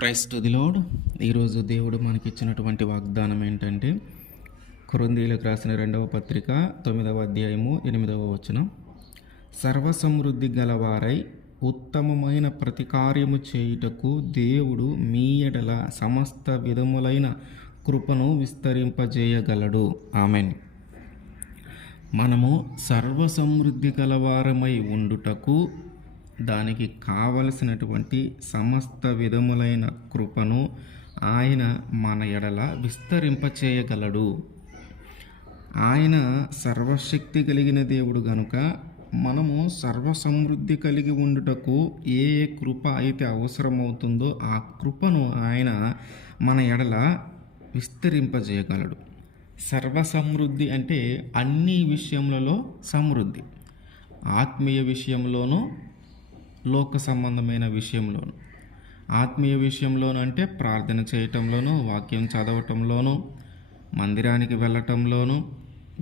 Price to the lord. ఈరోజు దేవుడు మనకిచ్చినటువంటి వాగ్దానం ఏంటంటే, కొరింథీయులకు రాసిన 2వ పత్రిక 9వ అధ్యాయము 8వ వచనం. సర్వసమృద్ధి గలవారై ఉత్తమమైన ప్రతి కార్యము చేయుటకు దేవుడు మీ ఎడల సమస్త విధములైన కృపను విస్తరింపజేయగలడు. ఆమెన్. మనము సర్వసమృద్ధి గలవారమై ఉండుటకు దానికి కావలసినటువంటి సమస్త విధములైన కృపను ఆయన మన ఎడల విస్తరింపచేయగలడు. ఆయన సర్వశక్తి కలిగిన దేవుడు గనుక మనము సర్వసమృద్ధి కలిగి ఉండుటకు ఏ కృప అయితే అవసరమవుతుందో ఆ కృపను ఆయన మన ఎడల విస్తరింపజేయగలడు. సర్వసమృద్ధి అంటే అన్ని విషయములలో సమృద్ధి, ఆత్మీయ విషయంలోనూ లోక సంబంధమైన విషయంలోను. ఆత్మీయ విషయంలోను అంటే ప్రార్థన చేయటంలోనూ, వాక్యం చదవటంలోనూ, మందిరానికి వెళ్ళటంలోనూ,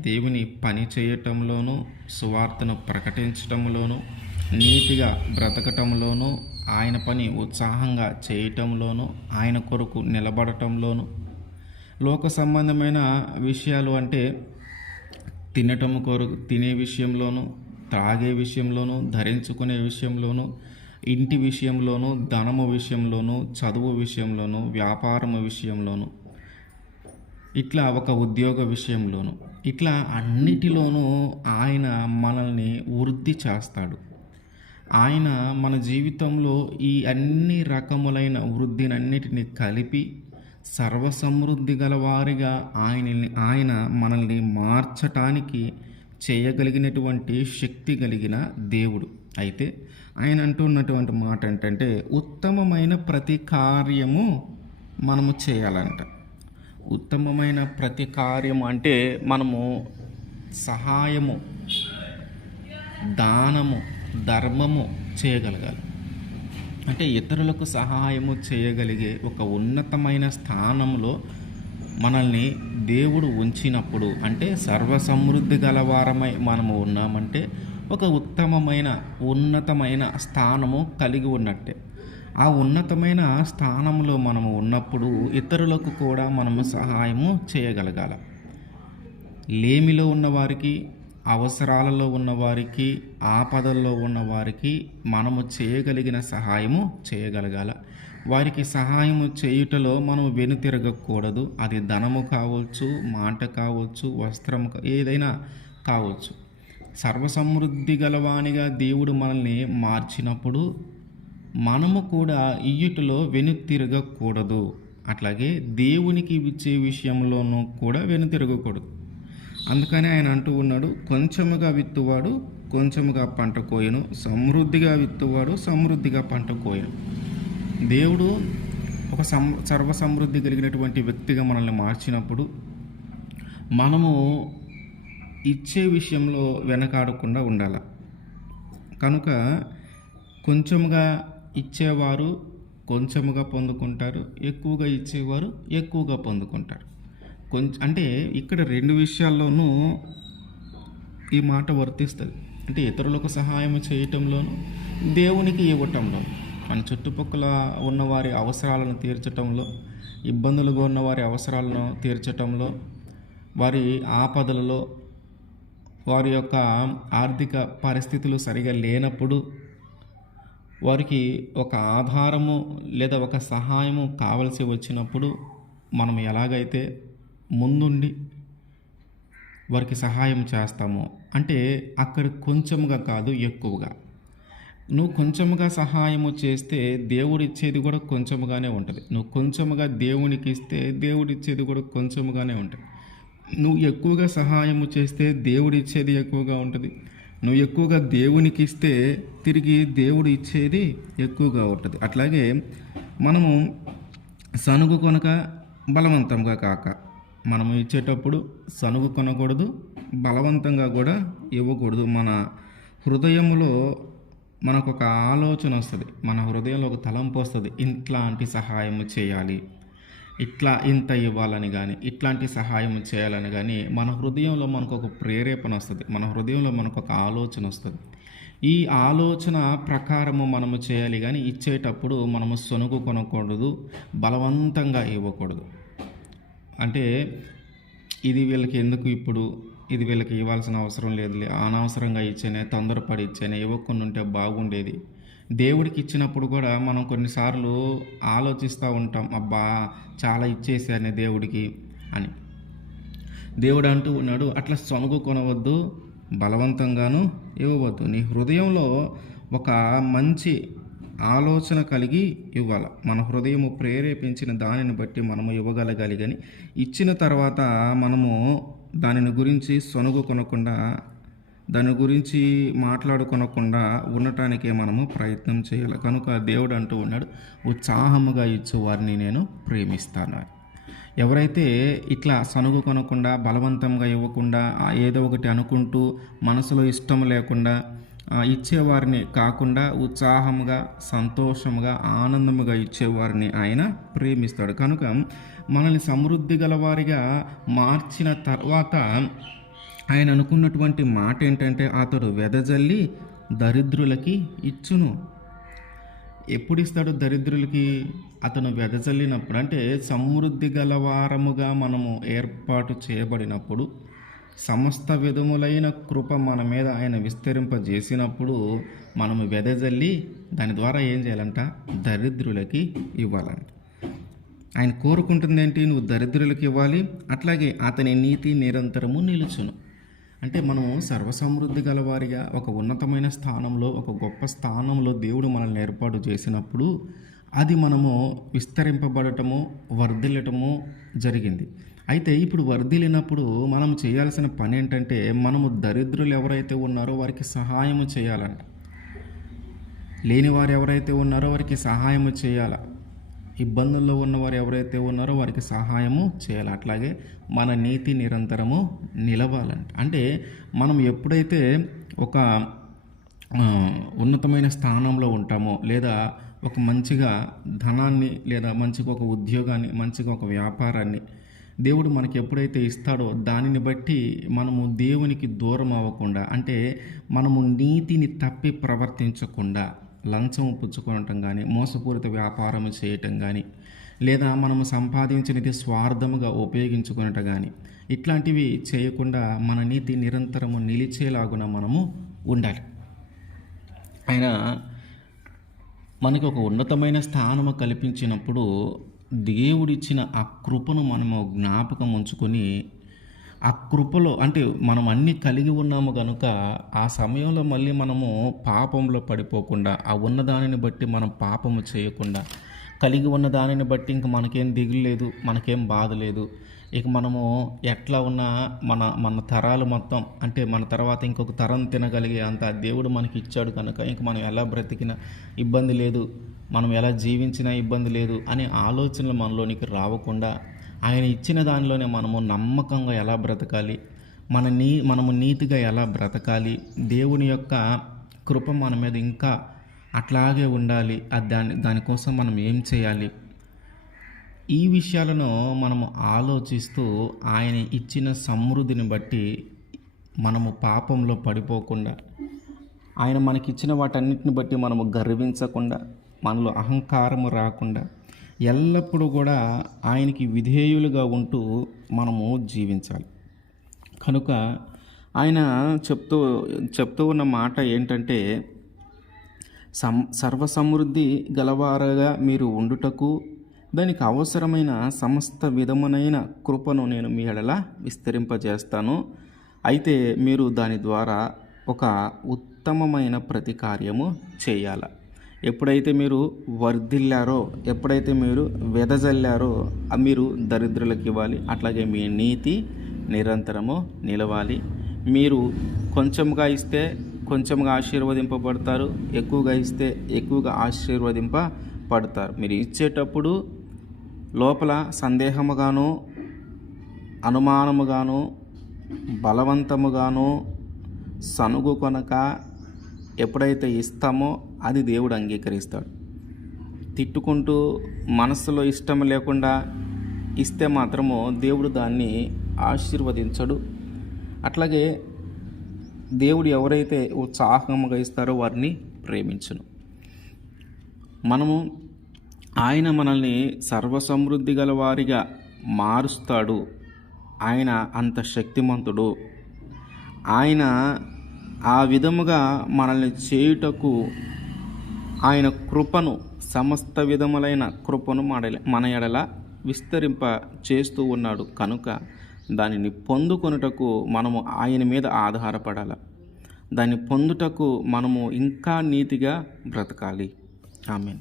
దేవుని పని చేయటంలోనూ, సువార్తను ప్రకటించటంలోనూ, నీతిగా బ్రతకటంలోనూ, ఆయన పని ఉత్సాహంగా చేయటంలోనూ, ఆయన కొరకు నిలబడటంలోనూ. లోక సంబంధమైన విషయాలు అంటే తినే విషయంలోనూ, త్రాగే విషయంలోనూ, ధరించుకునే విషయంలోనూ, ఇంటి విషయంలోనూ, ధనము విషయంలోనూ, చదువు విషయంలోనూ, వ్యాపారము విషయంలోనూ, ఇట్లా ఒక ఉద్యోగ విషయంలోనూ, ఇట్లా అన్నిటిలోనూ ఆయన మనల్ని వృద్ధి చేస్తాడు. ఆయన మన జీవితంలో ఈ అన్ని రకములైన వృద్ధినన్నిటిని కలిపి సర్వసమృద్ధి గల వారిగా ఆయన మనల్ని మార్చటానికి చేయగలిగినటువంటి శక్తి కలిగిన దేవుడు. అయితే ఆయన అంటున్నటువంటి మాట ఏంటంటే, ఉత్తమమైన ప్రతి కార్యము మనము చేయాలంట. ఉత్తమమైన ప్రతి కార్యము అంటే మనము సహాయము, దానము, ధర్మము చేయగలగాలి. అంటే ఇతరులకు సహాయము చేయగలిగే ఒక ఉన్నతమైన స్థానంలో మనల్ని దేవుడు ఉంచినప్పుడు, అంటే సర్వసమృద్ధి గలవారమై మనము ఉన్నామంటే ఒక ఉన్నతమైన స్థానము కలిగి ఉన్నట్టే. ఆ ఉన్నతమైన స్థానంలో మనము ఉన్నప్పుడు ఇతరులకు కూడా మనము సహాయము చేయగలగాల. లేమిలో ఉన్నవారికి, అవసరాలలో ఉన్నవారికి, ఆపదల్లో ఉన్నవారికి మనము చేయగలిగిన సహాయము చేయగలగాల. వారికి సహాయము చేయుటలో మనం వెనుతిరగకూడదు. అది ధనము కావచ్చు, మాట కావచ్చు, వస్త్రం ఏదైనా కావచ్చు. సర్వసమృద్ధి గలవానిగా దేవుడు మనల్ని మార్చినప్పుడు మనము కూడా ఇయ్యుటలో వెనుతిరగకూడదు. అట్లాగే దేవునికి ఇచ్చే విషయంలోనూ కూడా వెనుతిరగకూడదు. అందుకని ఆయన అంటూ ఉన్నాడు, కొంచెముగా విత్తువాడు కొంచెముగా పంట కోయను, సమృద్ధిగా విత్తువాడు సమృద్ధిగా పంట కోయను. దేవుడు ఒక సర్వసమృద్ధి కలిగినటువంటి వ్యక్తిగా మనల్ని మార్చినప్పుడు మనము ఇచ్చే విషయంలో వెనకాడకుండా ఉండాలి. కనుక కొంచెముగా ఇచ్చేవారు కొంచెముగా పొందుకుంటారు, ఎక్కువగా ఇచ్చేవారు ఎక్కువగా పొందుకుంటారు. అంటే ఇక్కడ రెండు విషయాల్లోనూ ఈ మాట వర్తిస్తుంది. అంటే ఇతరులకు సహాయం చేయటంలోనూ, దేవునికి ఇవ్వటంలో, మన చుట్టుపక్కల ఉన్నవారి అవసరాలను తీర్చటంలో, ఇబ్బందులుగా ఉన్నవారి అవసరాలను తీర్చటంలో, వారి ఆపదలలో, వారి యొక్క ఆర్థిక పరిస్థితులు సరిగా లేనప్పుడు వారికి ఒక ఆధారము లేదా ఒక సహాయము కావలసి వచ్చినప్పుడు మనం ఎలాగైతే ముందుండి వారికి సహాయం చేస్తామో, అంటే అక్కడ కొంచెంగా కాదు ఎక్కువగా. నువ్వు కొంచెముగా సహాయము చేస్తే దేవుడిచ్చేది కూడా కొంచెముగానే ఉంటుంది. నువ్వు కొంచెముగా దేవునికి ఇస్తే దేవుడిచ్చేది కూడా కొంచెముగానే ఉంటుంది. నువ్వు ఎక్కువగా సహాయము చేస్తే దేవుడిచ్చేది ఎక్కువగా ఉంటుంది. నువ్వు ఎక్కువగా దేవునికి ఇస్తే తిరిగి దేవుడు ఇచ్చేది ఎక్కువగా ఉంటుంది. అట్లాగే మనము సనుగు కొనక బలవంతంగా కాక, మనము ఇచ్చేటప్పుడు సనుగు కొనకూడదు, బలవంతంగా కూడా ఇవ్వకూడదు. మన హృదయంలో మనకు ఒక ఆలోచన వస్తుంది, మన హృదయంలో ఒక తలంపు వస్తుంది, ఇట్లాంటి సహాయం చేయాలి, ఇంత ఇవ్వాలని కానీ, ఇట్లాంటి సహాయం చేయాలని కానీ మన హృదయంలో మనకు ఒక ప్రేరేపణ వస్తుంది, మన హృదయంలో మనకు ఒక ఆలోచన వస్తుంది. ఈ ఆలోచన ప్రకారము మనము చేయాలి కానీ ఇచ్చేటప్పుడు మనము సొనుగు కొనకూడదు, బలవంతంగా ఇవ్వకూడదు. అంటే ఇది వీళ్ళకి ఎందుకు ఇప్పుడు, ఇది వీళ్ళకి ఇవ్వాల్సిన అవసరం లేదులే, అనవసరంగా ఇచ్చానే, తొందరపడి ఇచ్చానే, ఇవ్వకుండా ఉంటే బాగుండేది. దేవుడికి ఇచ్చినప్పుడు కూడా మనం కొన్నిసార్లు ఆలోచిస్తూ ఉంటాం, అబ్బా చాలా ఇచ్చేసానే దేవుడికి అని. దేవుడు అంటూ ఉన్నాడు, అట్లా సొనుగు కొనవద్దు, బలవంతంగాను ఇవ్వవద్దు. నీ హృదయంలో ఒక మంచి ఆలోచన కలిగి ఇవ్వాలి. మన హృదయము ప్రేరేపించిన దానిని బట్టి మనము ఇవ్వగలగాలి. కానీ ఇచ్చిన తర్వాత మనము దానిని గురించి సొనుగు కొనకుండా, దాని గురించి మాట్లాడుకొనకుండా ఉండటానికే మనము ప్రయత్నం చేయాలి. కనుక దేవుడు అంటూ ఉన్నాడు, ఉత్సాహముగా ఇచ్చు వారిని నేను ప్రేమిస్తాను. ఎవరైతే ఇట్లా సనుగు కొనకుండా, బలవంతంగా ఇవ్వకుండా, ఏదో ఒకటి అనుకుంటూ మనసులో ఇష్టం లేకుండా ఇచ్చేవారిని కాకుండా ఉత్సాహముగా, సంతోషముగా, ఆనందముగా ఇచ్చేవారిని ఆయన ప్రేమిస్తాడు. కనుక మనల్ని సమృద్ధి గలవారిగా మార్చిన తర్వాత ఆయన అనుకున్నటువంటి మాట ఏంటంటే, అతడు వెదజల్లి దరిద్రులకి ఇచ్చును. ఎప్పుడు ఇస్తాడు దరిద్రులకి? అతను వెదజల్లినప్పుడు. అంటే సమృద్ధి గలవారముగా మనము ఏర్పాటు చేయబడినప్పుడు, సమస్త విధములైన కృప మన మీద ఆయన విస్తరింపజేసినప్పుడు మనము వెదజల్లి దాని ద్వారా ఏం చేయాలంట? దరిద్రులకి ఇవ్వాలంట. ఆయన కోరుకుంటుంది ఏంటి? నువ్వు దరిద్రులకు ఇవ్వాలి, అట్లాగే అతని నీతి నిరంతరము నిలుచును. అంటే మనము సర్వసమృద్ధి గలవారిగా ఒక ఉన్నతమైన స్థానంలో, ఒక గొప్ప స్థానంలో దేవుడు మనల్ని ఏర్పాటు చేసినప్పుడు అది మనము విస్తరింపబడటము, వర్ధిల్లటము జరిగింది. అయితే ఇప్పుడు వర్ధిల్లినప్పుడు మనం చేయాల్సిన పని ఏంటంటే, మనము దరిద్రులు ఎవరైతే ఉన్నారో వారికి సహాయము చేయాలంట. లేనివారు ఎవరైతే ఉన్నారో వారికి సహాయము చేయాలి. ఇబ్బందుల్లో ఉన్నవారు ఎవరైతే ఉన్నారో వారికి సహాయము చేయాలి. అట్లాగే మన నీతి నిరంతరము నిలవాలంట. అంటే మనం ఎప్పుడైతే ఒక ఉన్నతమైన స్థానంలో ఉంటామో, లేదా ఒక మంచిగా ధనాన్ని, లేదా మంచిగా ఒక ఉద్యోగాన్ని, మంచిగా ఒక వ్యాపారాన్ని దేవుడు మనకి ఎప్పుడైతే ఇస్తాడో దానిని బట్టి మనము దేవునికి దూరం అవ్వకుండా, అంటే మనము నీతిని తప్పి ప్రవర్తించకుండా, లంచం పుచ్చుకోవటం కానీ, మోసపూరిత వ్యాపారం చేయటం కానీ, లేదా మనము సంపాదించినది స్వార్థముగా ఉపయోగించుకునటం కానీ, ఇట్లాంటివి చేయకుండా మన నీతి నిరంతరము నిలిచేలాగున మనము ఉండాలి. ఆయన మనకి ఒక ఉన్నతమైన స్థానము కల్పించినప్పుడు దేవుడిచ్చిన ఆ కృపను మనము జ్ఞాపకం ఉంచుకొని, ఆ కృపలో అంటే మనం అన్నీ కలిగి ఉన్నాము కనుక ఆ సమయంలో మళ్ళీ మనము పాపంలో పడిపోకుండా, ఆ ఉన్నదానిని బట్టి మనం పాపము చేయకుండా, కలిగి ఉన్న దానిని బట్టి ఇంక మనకేం దిగులు లేదు, మనకేం బాధ లేదు. ఇక మనము ఎట్లా ఉన్నా మన తరాలు మొత్తం, అంటే మన తర్వాత ఇంకొక తరం తినగలిగే అంత దేవుడు మనకి ఇచ్చాడు కనుక ఇంక మనం ఎలా బ్రతికినా ఇబ్బంది లేదు, మనం ఎలా జీవించినా ఇబ్బంది లేదు అనే ఆలోచనలు మనలోనికి రావకుండా, ఆయన ఇచ్చిన దానిలోనే మనము నమ్మకంగా ఎలా బ్రతకాలి, మనము నీతిగా ఎలా బ్రతకాలి, దేవుని యొక్క కృప మన మీద ఇంకా అట్లాగే ఉండాలి, దానికోసం మనం ఏం చేయాలి, ఈ విషయాలను మనము ఆలోచిస్తూ ఆయన ఇచ్చిన సమృద్ధిని బట్టి మనము పాపంలో పడిపోకుండా, ఆయన మనకిచ్చిన వాటన్నిటిని బట్టి మనము గర్వించకుండా, మనలో అహంకారము రాకుండా, ఎల్లప్పుడూ కూడా ఆయనకి విధేయులుగా ఉంటూ మనము జీవించాలి. కనుక ఆయన చెప్తూ ఉన్న మాట ఏంటంటే, సర్వసమృద్ధి గలవారుగా మీరు ఉండుటకు దానికి అవసరమైన సమస్త విధమునైన కృపను నేను మీ ఎడల విస్తరింపజేస్తాను. అయితే మీరు దాని ద్వారా ఒక ఉత్తమమైన ప్రతి కార్యము చేయాలి. ఎప్పుడైతే మీరు వర్ధిల్లారో, ఎప్పుడైతే మీరు వెదజల్లారో మీరు దరిద్రులకు ఇవ్వాలి. అట్లాగే మీ నీతి నిరంతరము నిలవాలి. మీరు కొంచెంగా ఇస్తే కొంచెంగా ఆశీర్వదింపబడతారు, ఎక్కువగా ఇస్తే ఎక్కువగా ఆశీర్వదింపబడతారు. మీరు ఇచ్చేటప్పుడు లోపల సందేహముగాను, అనుమానముగాను, బలవంతముగాను, సనుగు కొనక ఎప్పుడైతే ఇస్తామో అది దేవుడు అంగీకరిస్తాడు. తిట్టుకుంటూ మనస్సులో ఇష్టం లేకుండా ఇస్తే మాత్రము దేవుడు దాన్ని ఆశీర్వదించడు. అట్లాగే దేవుడు ఎవరైతే ఉత్సాహముగా ఇస్తారో వారిని ప్రేమించును. ఆయన మనల్ని సర్వసమృద్ధి గల వారిగా మారుస్తాడు. ఆయన అంత శక్తిమంతుడు. ఆయన ఆ విధముగా మనల్ని చేయుటకు ఆయన కృపను, సమస్త విధములైన కృపను మన ఎడల విస్తరింప చేస్తూ ఉన్నాడు. కనుక దానిని పొందుకొనుటకు మనము ఆయన మీద ఆధారపడాలి. దాన్ని పొందుటకు మనము ఇంకా నీతిగా బ్రతకాలి. ఆమేన్.